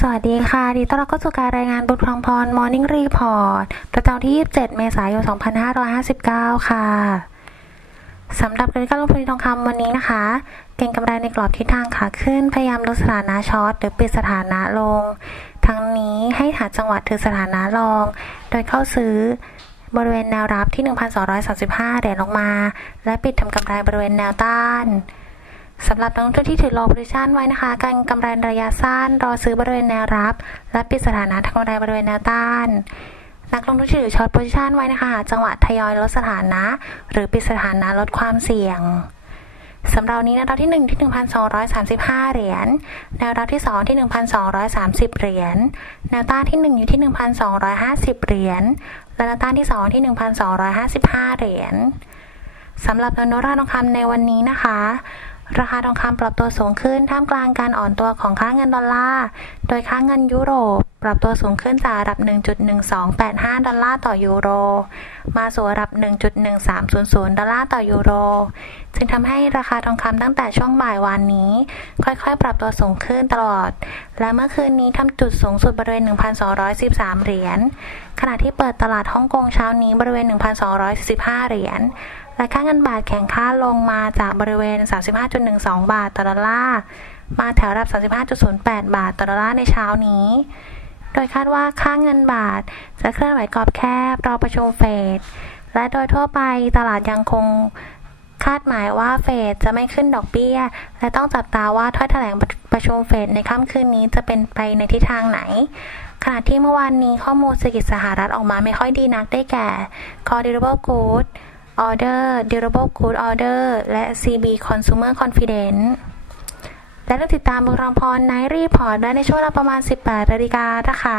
สวัสดีค่ะ ดีต้อนรับเข้าสู่การรายงานบุตรพรพร Morning Report ประจำวันที่ 27 เมษายน 2559 ค่ะ สำหรับกลยุทธ์การลงทุนทองคำวันนี้นะคะ เก็งกำไรในกรอบทิศทางขาขึ้น พยายามลดสถานะช็อตหรือปิดสถานะลง ทั้งนี้ให้หาจังหวะถือสถานะรอง โดยเข้าซื้อบริเวณแนวรับที่ 1,235 เหรียญลงมา และปิดทำกำไรบริเวณแนวต้าน สำหรับนักลงทุนที่ถือ long position ไว้นะคะ การกำไรระยะสั้น รอซื้อบริเวณแนวรับ และปิดสถานะทางกำไรบริเวณแนวต้าน นักลงทุนที่ถือ short position ไว้นะคะจังหวะทยอยลดสถานะ หรือปิดสถานะลดความเสี่ยงสำหรับนนี้แนวรับที่ 1 ที่ 1,235 เหรียญ แนวรับที่ 2 ที่ 1,230 เหรียญ แนวต้านที่ 1 อยู่ที่ 1,250 เหรียญ และแนวต้านที่ 2 ที่ 1,255 เหรียญสำหรับแนวโน้มราคาทองคำในวันนี้นะคะ ราคาทองคำปรับตัวสูงขึ้นท่ามกลางการอ่อนตัวของค่าเงินดอลลาร์ โดยค่าเงินยุโรป ปรับตัวสูงขึ้นจากระดับ 1.1285 ดอลลาร์ต่อยูโร มาสู่ระดับ 1.1300 ดอลลาร์ต่อยูโร จึงทำให้ราคาทองคำตั้งแต่ช่วงบ่ายวานนี้ ค่อยๆ ปรับตัวสูงขึ้นตลอด และเมื่อคืนนี้ทำจุดสูงสุดบริเวณ 1,213 เหรียญ ขณะที่เปิดตลาดฮ่องกงเช้านี้บริเวณ 1,245เหรียญ และค่าเงินบาทแข็งค่าลงมาจากบริเวณ 35.12 บาทต่อดอลลาร์มาแถวระดับ 35.08 บาทต่อดอลลาร์ในเช้านี้ โดยคาดว่าค่าเงินบาทจะเคลื่อนไหวกรอบแคบรอประชุมเฟด และโดยทั่วไปตลาดยังคงคาดหมายว่าเฟดจะไม่ขึ้นดอกเบี้ย และต้องจับตาว่าถ้อยแถลงประชุมเฟดในค่ำคืนนี้จะเป็นไปในทิศทางไหน ขณะที่เมื่อวานนี้ข้อมูลเศรษฐกิจสหรัฐออกมาไม่ค่อยดีนักได้แก่ Core Durable Goods Order Durable Good Order และ CB Consumer Confidence และต้องติดตามบุรพรไนรีพอร์ตได้ในช่วงเวลาประมาณ 18นาฬิกานะคะ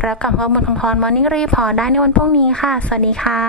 แล้วกลับมาบุรพรมอร์นิ่งรีพอร์ตได้ในวันพรุ่งนี้ค่ะ สวัสดีค่ะ